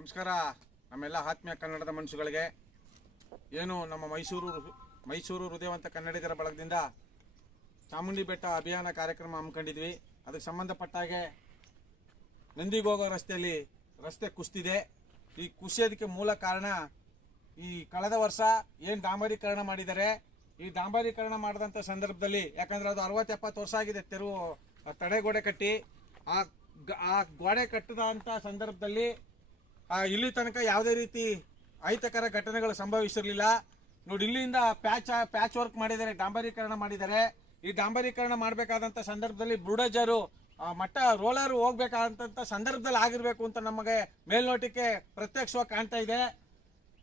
ನಮಸ್ಕಾರ ನಮ್ಮೆಲ್ಲ ಆತ್ಮೀಯ ಕನ್ನಡದ ಮನುಷ್ಯಗಳಿಗೆ. ಏನು ನಮ್ಮ ಮೈಸೂರು ಹೃದಯವಂತ ಕನ್ನಡಿಗರ ಬಳಗದಿಂದ ಚಾಮುಂಡಿ ಬೆಟ್ಟ ಅಭಿಯಾನ ಕಾರ್ಯಕ್ರಮ ಹಮ್ಮಿಕೊಂಡಿದ್ವಿ. ಅದಕ್ಕೆ ಸಂಬಂಧಪಟ್ಟ ಹಾಗೆ ನಂದಿಗೋಗೋ ರಸ್ತೆಯಲ್ಲಿ ರಸ್ತೆ ಕುಸಿದಿದೆ. ಈ ಕುಸಿಯೋದಕ್ಕೆ ಮೂಲ ಕಾರಣ ಈ ಕಳೆದ ವರ್ಷ ಏನು ಡಾಂಬರೀಕರಣ ಮಾಡಿದ್ದಾರೆ. ಈ ಡಾಂಬರೀಕರಣ ಮಾಡಿದಂಥ ಸಂದರ್ಭದಲ್ಲಿ, ಯಾಕಂದ್ರೆ ಅದು 60-70 ವರ್ಷ ಆಗಿದೆ ತೆರವು ತಡೆಗೋಡೆ ಕಟ್ಟಿ, ಆ ಗೋಡೆ ಕಟ್ಟಿದಂಥ ಸಂದರ್ಭದಲ್ಲಿ ಇಲ್ಲಿ ತನಕ ಯಾವುದೇ ರೀತಿ ಅಹಿತಕರ ಘಟನೆಗಳು ಸಂಭವಿಸಿರಲಿಲ್ಲ. ನೋಡಿ, ಇಲ್ಲಿಂದ ಪ್ಯಾಚ್ ವರ್ಕ್ ಮಾಡಿದ್ದಾರೆ, ಡಾಂಬರೀಕರಣ ಮಾಡಿದ್ದಾರೆ. ಈ ಡಾಂಬರೀಕರಣ ಮಾಡಬೇಕಾದಂಥ ಸಂದರ್ಭದಲ್ಲಿ ಬುಲ್ಡೋಜರು ಮಟ್ಟ ರೋಲರ್ ಹೋಗ್ಬೇಕಾದಂಥ ಸಂದರ್ಭದಲ್ಲಿ ಆಗಿರಬೇಕು ಅಂತ ನಮಗೆ ಮೇಲ್ನೋಟಕ್ಕೆ ಪ್ರತ್ಯಕ್ಷವಾಗಿ ಕಾಣ್ತಾ ಇದೆ.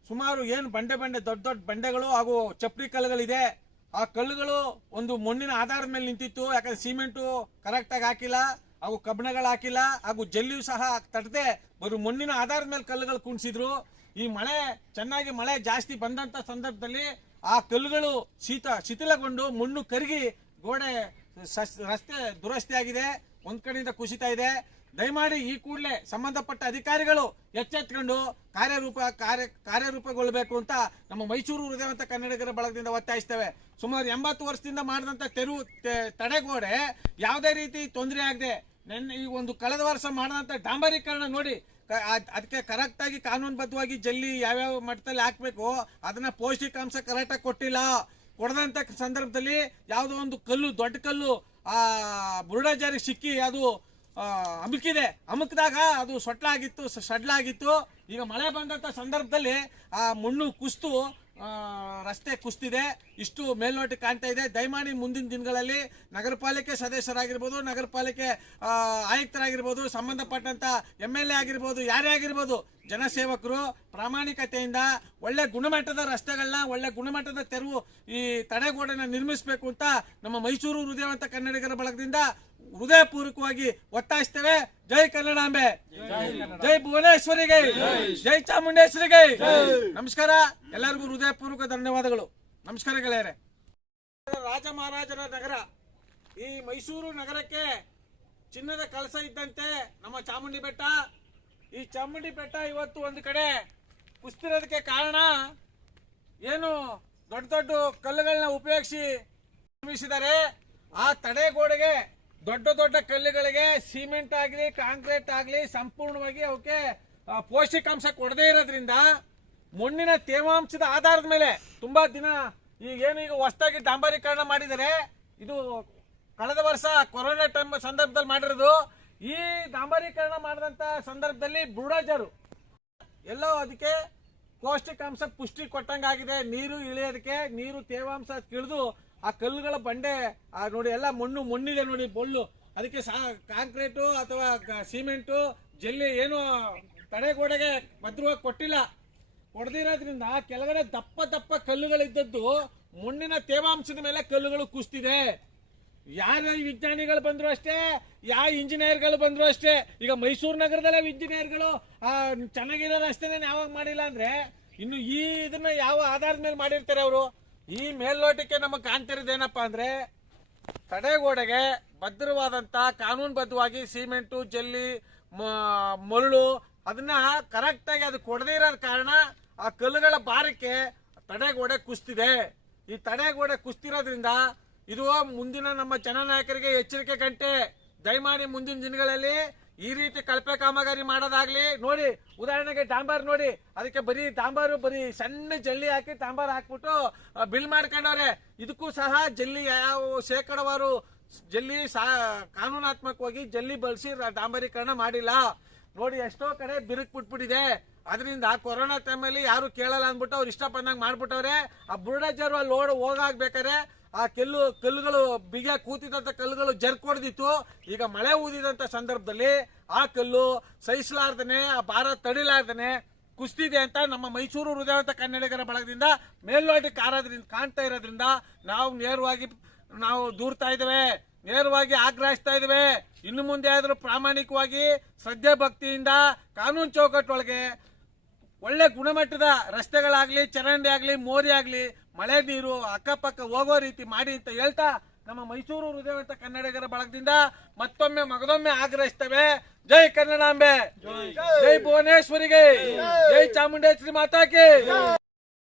ಸುಮಾರು ಏನು ದೊಡ್ಡ ದೊಡ್ಡ ಬಂಡೆಗಳು ಹಾಗೂ ಚಪ್ಪಡಿ ಕಲ್ಲುಗಳಿದೆ. ಆ ಕಲ್ಲುಗಳು ಒಂದು ಮಣ್ಣಿನ ಆಧಾರದ ಮೇಲೆ ನಿಂತಿತ್ತು. ಯಾಕಂದ್ರೆ ಸಿಮೆಂಟು ಕರೆಕ್ಟಾಗಿ ಹಾಕಿಲ್ಲ, ಹಾಗೂ ಕಬ್ಬಣಗಳು ಹಾಕಿಲ್ಲ, ಹಾಗೂ ಜಲ್ಲಿಯೂ ಸಹ ತಟ್ಟದೆ ಬರೀ ಮಣ್ಣಿನ ಆಧಾರದ ಮೇಲೆ ಕಲ್ಲುಗಳು ಕುಣಿಸಿದ್ರು. ಈ ಚೆನ್ನಾಗಿ ಮಳೆ ಜಾಸ್ತಿ ಬಂದಂತ ಸಂದರ್ಭದಲ್ಲಿ ಆ ಕಲ್ಲುಗಳು ಶಿಥಿಲಗೊಂಡು ಮಣ್ಣು ಕರಗಿ ಗೋಡೆ ರಸ್ತೆ ದುರಸ್ತಿ ಆಗಿದೆ, ಒಂದ್ ಕಡೆಯಿಂದ ಕುಸಿತಾ ಇದೆ. ದಯಮಾಡಿ ಈ ಕೂಡಲೇ ಸಂಬಂಧಪಟ್ಟ ಅಧಿಕಾರಿಗಳು ಎಚ್ಚೆತ್ಕೊಂಡು ಕಾರ್ಯರೂಪಗೊಳ್ಳಬೇಕು ಅಂತ ನಮ್ಮ ಮೈಸೂರು ಹೃದಯವಂತ ಕನ್ನಡಿಗರ ಬಳಗದಿಂದ ಒತ್ತಾಯಿಸ್ತೇವೆ. ಸುಮಾರು 80 ವರ್ಷದಿಂದ ಮಾಡಿದಂತ ತಡೆಗೋಡೆ ಯಾವುದೇ ರೀತಿ ತೊಂದರೆ ಆಗದೆ ಈ ಒಂದು ಕಳೆದ ವರ್ಷ ಮಾಡಿದಂತ ಡಾಂಬರೀಕರಣ ನೋಡಿ, ಅದಕ್ಕೆ ಕರೆಕ್ಟ್ ಆಗಿ ಕಾನೂನುಬದ್ಧವಾಗಿ ಜಲ್ಲಿ ಯಾವ್ಯಾವ ಮಟ್ಟದಲ್ಲಿ ಹಾಕ್ಬೇಕು ಅದನ್ನ ಪೌಷ್ಟಿಕಾಂಶ ಕರೆಕ್ಟಾಗಿ ಕೊಟ್ಟಿಲ್ಲ. ಕೊಡದಂತ ಸಂದರ್ಭದಲ್ಲಿ ಯಾವುದೋ ಒಂದು ಕಲ್ಲು, ದೊಡ್ಡ ಕಲ್ಲು ಬುಲ್ಡೋಜರ್ಗೆ ಸಿಕ್ಕಿ ಅದು ಅಮುಕಿದಾಗ ಅದು ಸಡ್ಲಾಗಿತ್ತು. ಈಗ ಮಳೆ ಬಂದಂತ ಸಂದರ್ಭದಲ್ಲಿ ಆ ಮಣ್ಣು ಕುಸಿದು ರಸ್ತೆ ಕುಸಿದಿದೆ. ಇಷ್ಟು ಮೇಲ್ನೋಟಕ್ಕೆ ಕಾಣ್ತಾ ಇದೆ. ದಯಮಾಡಿ ಮುಂದಿನ ದಿನಗಳಲ್ಲಿ ನಗರ ಪಾಲಿಕೆ ಸದಸ್ಯರಾಗಿರ್ಬೋದು, ನಗರ ಪಾಲಿಕೆ ಆಯುಕ್ತರಾಗಿರ್ಬೋದು, ಸಂಬಂಧಪಟ್ಟಂತ MLA ಆಗಿರ್ಬೋದು, ಯಾರೇ ಆಗಿರ್ಬೋದು, ಜನಸೇವಕರು ಪ್ರಾಮಾಣಿಕತೆಯಿಂದ ಒಳ್ಳೆ ಗುಣಮಟ್ಟದ ರಸ್ತೆಗಳನ್ನ, ಒಳ್ಳೆ ಗುಣಮಟ್ಟದ ತೆರವು ಈ ತಡೆಗೋಡೆನ ನಿರ್ಮಿಸಬೇಕು ಅಂತ ನಮ್ಮ ಮೈಸೂರು ಹೃದಯವಂತ ಕನ್ನಡಿಗರ ಬಳಗದಿಂದ ಹೃದಯಪೂರ್ವಕವಾಗಿ ಒತ್ತಾಯಿಸ್ತೇವೆ. ಜೈ ಕನ್ನಡಾಂಬೆ, ಜೈ ಭುವನೇಶ್ವರಿಗೆ, ಜೈ ಚಾಮುಂಡೇಶ್ವರಿಗೆ. ನಮಸ್ಕಾರ, ಎಲ್ಲರಿಗೂ ಹೃದಯಪೂರ್ವಕ ಧನ್ಯವಾದಗಳು. ನಮಸ್ಕಾರ ಗೆಳೆಯರೆ. ರಾಜ ಮಹಾರಾಜರ ನಗರ, ಈ ಮೈಸೂರು ನಗರಕ್ಕೆ ಚಿನ್ನದ ಕಳಸ ಇದ್ದಂತೆ ನಮ್ಮ ಚಾಮುಂಡಿ ಬೆಟ್ಟ. ಈ ಚಾಮುಂಡಿ ಬೆಟ್ಟ ಇವತ್ತು ಒಂದು ಕಡೆ ಕುಸಿತಿರೋದಕ್ಕೆ ಕಾರಣ ಏನು, ದೊಡ್ಡ ದೊಡ್ಡ ಕಲ್ಲುಗಳನ್ನ ಉಪಯೋಗಿಸಿ ನಿರ್ಮಿಸಿದ್ದಾರೆ. ಆ ತಡೆಗೋಡೆಗೆ ದೊಡ್ಡ ದೊಡ್ಡ ಕಲ್ಲುಗಳಿಗೆ ಸಿಮೆಂಟ್ ಆಗಲಿ ಕಾಂಕ್ರೀಟ್ ಆಗಲಿ ಸಂಪೂರ್ಣವಾಗಿ ಅವಕ್ಕೆ ಪೌಷ್ಟಿಕಾಂಶ ಕೊಡದೇ ಇರೋದ್ರಿಂದ ಮಣ್ಣಿನ ತೇವಾಂಶದ ಆಧಾರದ ಮೇಲೆ ತುಂಬಾ ದಿನ ಈಗ ಹೊಸದಾಗಿ ಡಾಂಬರೀಕರಣ ಮಾಡಿದ್ದಾರೆ. ಇದು ಕಳೆದ ವರ್ಷ ಕೊರೋನಾ ಟೈಮ್ ಸಂದರ್ಭದಲ್ಲಿ ಮಾಡಿರೋದು. ಈ ಡಾಂಬರೀಕರಣ ಮಾಡಿದಂತ ಸಂದರ್ಭದಲ್ಲಿ ಬುಲ್ಡೋಜರು ಎಲ್ಲೋ ಅದಕ್ಕೆ ಪೌಷ್ಟಿಕಾಂಶ ಪುಷ್ಟಿ ಕೊಟ್ಟಂಗಾಗಿದೆ. ನೀರು ಇಳಿಯೋದಕ್ಕೆ, ನೀರು ತೇವಾಂಶ ತಿಳಿದು ಆ ಕಲ್ಲುಗಳ ಬಂಡೆ ನೋಡಿ ಎಲ್ಲ ಮಣ್ಣಿದೆ ನೋಡಿ, ಬೊಳ್ಳು. ಅದಕ್ಕೆ ಕಾಂಕ್ರೀಟು ಅಥವಾ ಸಿಮೆಂಟು ಜಲ್ಲಿ ಏನು ತಡೆಗೋಡೆಗೆ ಭದ್ರವಾಗಿ ಕೊಡದಿರೋದ್ರಿಂದ ಕೆಳಗಡೆ ದಪ್ಪ ಕಲ್ಲುಗಳಿದ್ದದ್ದು ಮಣ್ಣಿನ ತೇವಾಂಶದ ಮೇಲೆ ಕಲ್ಲುಗಳು ಕುಸಿದಿದೆ. ಯಾರ ವಿಜ್ಞಾನಿಗಳು ಬಂದ್ರು ಅಷ್ಟೇ, ಯಾವ ಇಂಜಿನಿಯರ್ಗಳು ಬಂದ್ರು ಅಷ್ಟೇ. ಈಗ ಮೈಸೂರು ನಗರದಲ್ಲೇ ಇಂಜಿನಿಯರ್ಗಳು ಚೆನ್ನಾಗಿರೋ ರಸ್ತೆನ ಯಾವಾಗ ಮಾಡಿಲ್ಲ ಅಂದ್ರೆ ಇನ್ನು ಇದನ್ನ ಯಾವ ಆಧಾರದ ಮೇಲೆ ಮಾಡಿರ್ತಾರೆ ಅವರು. ಈ ಮೇಲ್ನೋಟಕ್ಕೆ ನಮಗೆ ಕಾಣ್ತಿರೋದೇನಪ್ಪ ಅಂದ್ರೆ, ತಡೆಗೋಡೆಗೆ ಭದ್ರವಾದಂತ ಕಾನೂನುಬದ್ಧವಾಗಿ ಸಿಮೆಂಟು ಜಲ್ಲಿ ಮರಳು ಅದನ್ನ ಕರೆಕ್ಟ್ ಆಗಿ ಅದು ಕೊಡದೇ ಇರೋದ ಕಾರಣ ಆ ಕಲ್ಲುಗಳ ಭಾರಕ್ಕೆ ತಡೆಗೋಡೆ ಕುಸಿದಿದೆ. ಈ ತಡೆಗೋಡೆ ಕುಸಿತಿರೋದ್ರಿಂದ ಇದು ಮುಂದಿನ ನಮ್ಮ ಜನನಾಯಕರಿಗೆ ಎಚ್ಚರಿಕೆ ಗಂಟೆ. ದಯಮಾಡಿ ಮುಂದಿನ ದಿನಗಳಲ್ಲಿ ಈ ರೀತಿ ಕಳಪೆ ಕಾಮಗಾರಿ ಮಾಡೋದಾಗ್ಲಿ. ನೋಡಿ, ಉದಾಹರಣೆಗೆ ಡಾಂಬರ್ ನೋಡಿ, ಅದಕ್ಕೆ ಬರೀ ಸಣ್ಣ ಜಲ್ಲಿ ಹಾಕಿ ಡಾಂಬರ್ ಹಾಕ್ಬಿಟ್ಟು ಬಿಲ್ ಮಾಡ್ಕೊಂಡವ್ರೆ. ಇದಕ್ಕೂ ಸಹ ಜಲ್ಲಿ ಯಾವ ಶೇಕಡವಾರು ಜಲ್ಲಿ ಕಾನೂನಾತ್ಮಕವಾಗಿ ಜಲ್ಲಿ ಬಳಸಿ ಡಾಂಬರೀಕರಣ ಮಾಡಿಲ್ಲ. ನೋಡಿ, ಎಷ್ಟೋ ಕಡೆ ಬಿರುಕು ಬಿಟ್ಬಿಟ್ಟಿದೆ. ಅದರಿಂದ ಕೊರೋನಾ ಟೈಮಲ್ಲಿ ಯಾರು ಕೇಳಲ್ಲ ಅಂದ್ಬಿಟ್ಟು ಅವ್ರು ಇಷ್ಟ ಬಂದಂಗೆ ಮಾಡ್ಬಿಟ್ಟವ್ರೆ. ಆ ಬುಲ್ಡೋಜರ್ ಅಲ್ಲಿ ಹೋಗಾಗ್ಬೇಕಾರೆ ಆ ಕಲ್ಲುಗಳು ಬಿಗ ಕೂತಿದಂತ ಕಲ್ಲುಗಳು ಜರ್ಕೊಡ್ದಿತ್ತು. ಈಗ ಮಳೆ ಊದಿದಂತ ಸಂದರ್ಭದಲ್ಲಿ ಆ ಕಲ್ಲು ಸಹಿಸಲಾರ್ದನೆ, ಆ ಭಾರ ತಡಿಲಾರ್ದನೆ ಕುಸಿದಿದೆ ಅಂತ ನಮ್ಮ ಮೈಸೂರು ಹೃದಯವಂತ ಕನ್ನಡಿಗರ ಬಳಗದಿಂದ ಮೇಲ್ನೋಟಕ್ಕೆ ಕಾಣ್ತಾ ಇರೋದ್ರಿಂದ ನಾವು ನೇರವಾಗಿ ದೂರ್ತಾ ಇದ್ದೇವೆ, ನೇರವಾಗಿ ಆಗ್ರಹಿಸ್ತಾ ಇದ್ದೇವೆ. ಇನ್ನು ಮುಂದೆ ಆದರೂ ಪ್ರಾಮಾಣಿಕವಾಗಿ ಶ್ರದ್ಧೆ ಭಕ್ತಿಯಿಂದ ಕಾನೂನು ಚೌಕಟ್ಟೊಳಗೆ ಒಳ್ಳೆ ಗುಣಮಟ್ಟದ ರಸ್ತೆಗಳಾಗ್ಲಿ, ಚರಂಡಿ ಆಗ್ಲಿ, ಮೋರಿ ಆಗ್ಲಿ, ಮಳೆ ನೀರು ಅಕ್ಕಪಕ್ಕ ಹೋಗೋ ರೀತಿ ಮಾಡಿ ಅಂತ ಹೇಳ್ತಾ ನಮ್ಮ ಮೈಸೂರು ಹೃದಯವಂತ ಕನ್ನಡಿಗರ ಬಳಗದಿಂದ ಮತ್ತೊಮ್ಮೆ ಮಗದೊಮ್ಮೆ ಆಗ್ರಹಿಸ್ತೇವೆ. ಜೈ ಕನ್ನಡಾಂಬೆ, ಜೈ ಭುವನೇಶ್ವರಿಗೆ, ಜೈ ಚಾಮುಂಡೇಶ್ವರಿ ಮಾತಾಕ್ಕೆ.